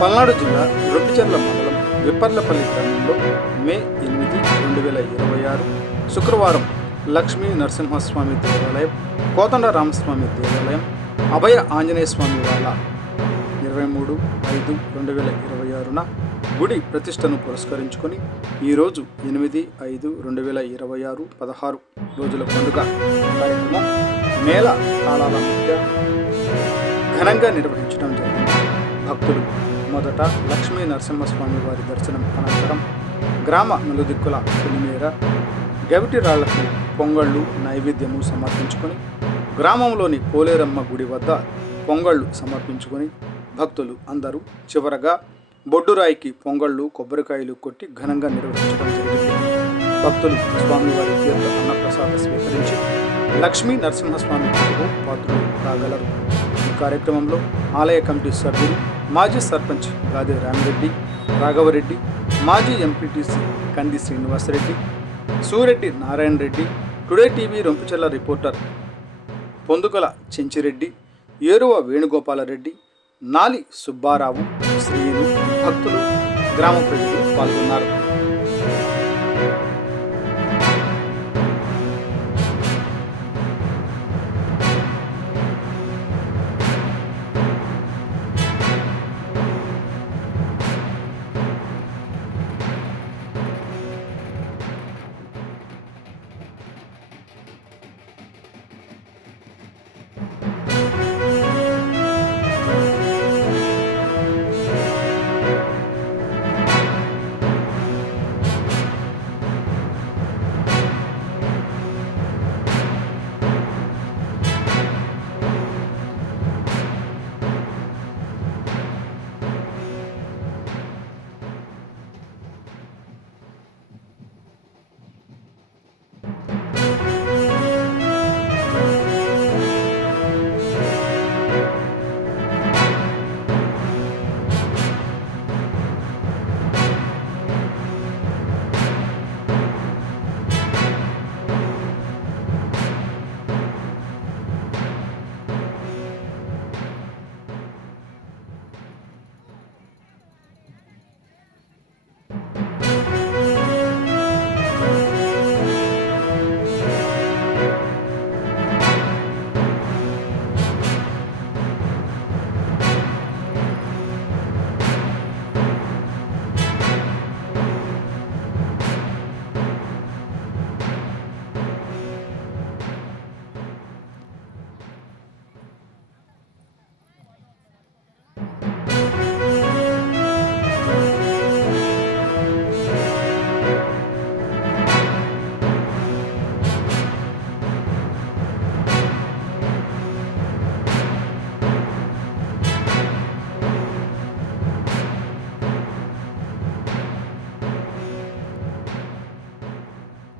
పల్నాడు జిల్లా రొట్టిచెర్ల మండలం విప్పర్లపల్లి గ్రామంలో మే 8, 2026 శుక్రవారం లక్ష్మీ నరసింహస్వామి దేవాలయం, కోదండ రామస్వామి దేవాలయం, అభయ ఆంజనేయ స్వామి వాళ్ళ 23/5/2026న గుడి ప్రతిష్టను పురస్కరించుకొని ఈరోజు 8/5/2026 16 రోజుల పండుగ కార్యక్రమం మేళ తాళాల మధ్య ఘనంగా నిర్వహించడం జరిగింది. భక్తులు మొదట లక్ష్మీ నరసింహస్వామి వారి దర్శనం అనంతరం గ్రామ నలుదిక్కుల పులిమేర గవిటి రాళ్లకు పొంగళ్ళు నైవేద్యము సమర్పించుకొని గ్రామంలోని పోలేరమ్మ గుడి వద్ద పొంగళ్ళు సమర్పించుకొని భక్తులు అందరూ చివరగా బొడ్డురాయికి పొంగళ్ళు కొబ్బరికాయలు కొట్టి ఘనంగా నిర్వహించడం జరిగింది. భక్తులు స్వామివారి తీర్థ అన్నప్రసాద స్వీకరించి లక్ష్మీ నరసింహస్వామి పూజకు పాత్రులు కాగలరు. ఈ కార్యక్రమంలో ఆలయ కమిటీ సభ్యులు మాజీ సర్పంచ్ గాదే రామిరెడ్డి, రాఘవరెడ్డి, మాజీ MPTC Kandi Srinivasareddy, Sureddy Narayana Reddy, Today TV Rompicherla reporter Pondukala Chenchireddy, Eruva Venugopalareddy, Nali Subbarao, Srinu, భక్తులు, గ్రామ ప్రజలు పాల్గొన్నారు.